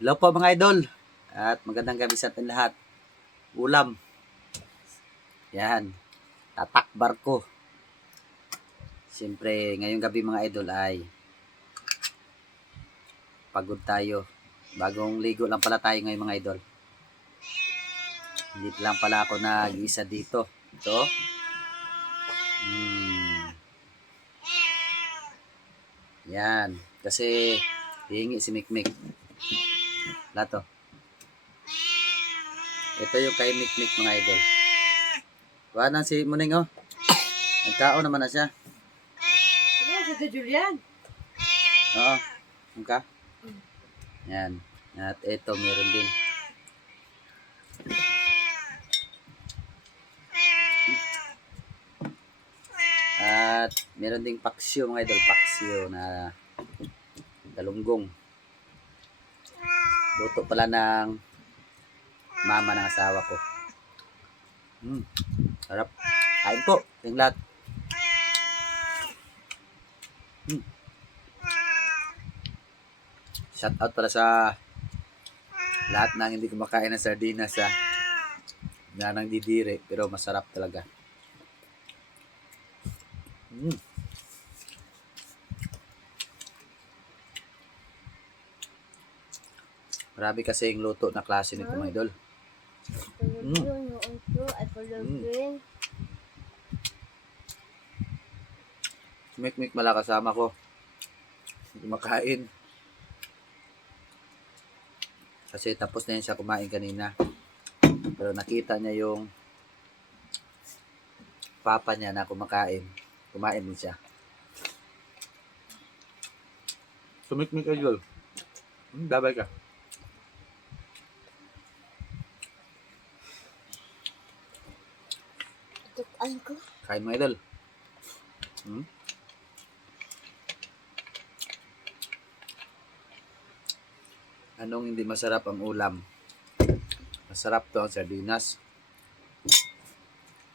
Hello po mga idol. At magandang gabi sa atin lahat. Ulam. Yan. Tatak barko. Siyempre, ngayong gabi mga idol ay pagod tayo. Bagong ligo lang pala tayo ngayon mga idol. Hindi lang pala ako nag-isa dito. Ito. Hmm. Yan. Kasi hihingi si Mikmik. Lato. Ito yung kay Mikmik mga idol. Kuha na si Muning oh. Nagkaon naman na siya. Ano si Julian? Oo. Yung ka? Yan. At ito meron din. At meron ding paksyo mga idol. Paksyo na galunggong. Luto pala ng mama ng asawa ko. Hmm. Sarap. Kain po. Yung lahat. Hmm. Shout out pala sa lahat ng hindi kumakain ng sardinas sa na nang didiri pero masarap talaga. Mm. Grabe kasi yung luto na klase nito mga idol. Mm. Mm. din. Mik-mik mala kasama ko. Kumakain. Kasi tapos na yun siya kumain kanina. Pero nakita niya yung papa niya na kumakain. Kumain din siya. Sumikmik ka, Joel. Hmm, babay ka. Tukan ko. Kain mo, idol. Hmm? Anong hindi masarap ang ulam? Masarap to ang sardinas.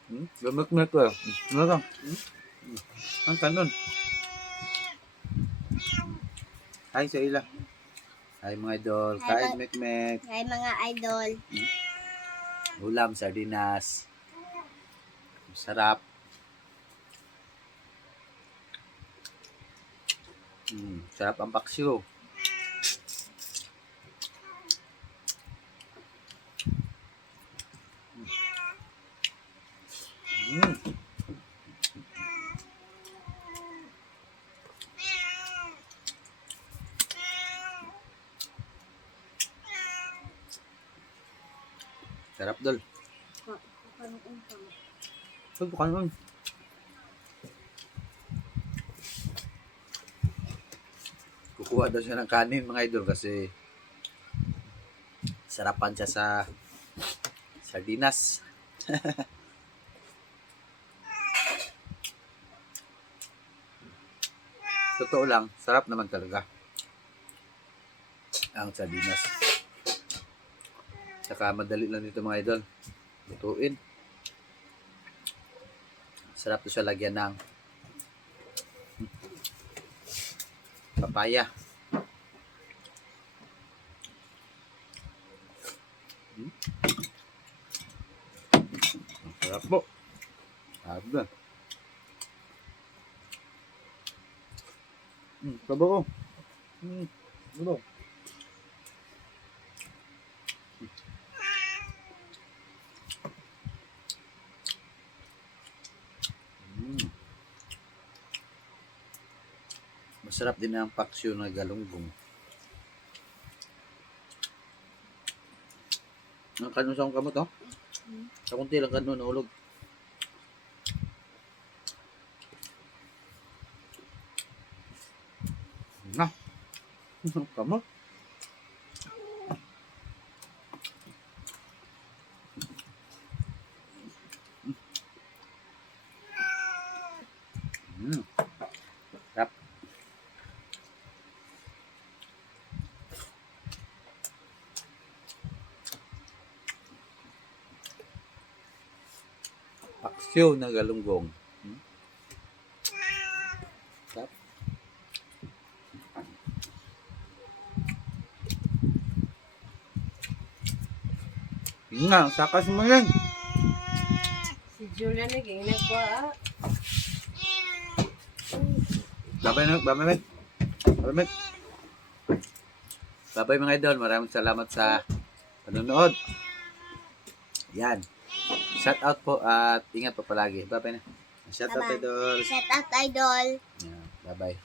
Hmm? Gamit-gamit ko. Ano ka? Hmm? Hmm. Ang kanon. Hi sa ila. Hi mga idol. Hi, Kain ba- mek-mek. Hi mga idol. Ulam, sardinas. Sarap. Mm, sarap ang paksiw. Mm. Sarap dol. Ay, bukan nun. Kukuha daw siya ng kanin mga idol kasi sarapan siya sa sardinas. Totoo lang, sarap naman talaga ang sardinas. Saka madali lang dito mga idol. Lutuin. Sarap to siya lagyan ng papaya. Hmm. Sarap po. Sarap na. Hmm, sabaw ko. Hmm, sabaw. Mm. Masarap din ang paksyo na galunggong. Ang kanon sa akong kamot, oh. Sa kunti lang kanon, nahulog. Na. Kamot. Mm. Sarap. Paksyo na galunggong. Hmm? Yun nga, sakas mo yan. Si Julia naging nagwa ah. Babay na, babay. Babay. Babay mga idol, maraming salamat sa panonood. Yan. Shout out po at ingat po palagi. Babay na. Shout out Bye-bye. idol. Shout out idol. Yan, bye bye.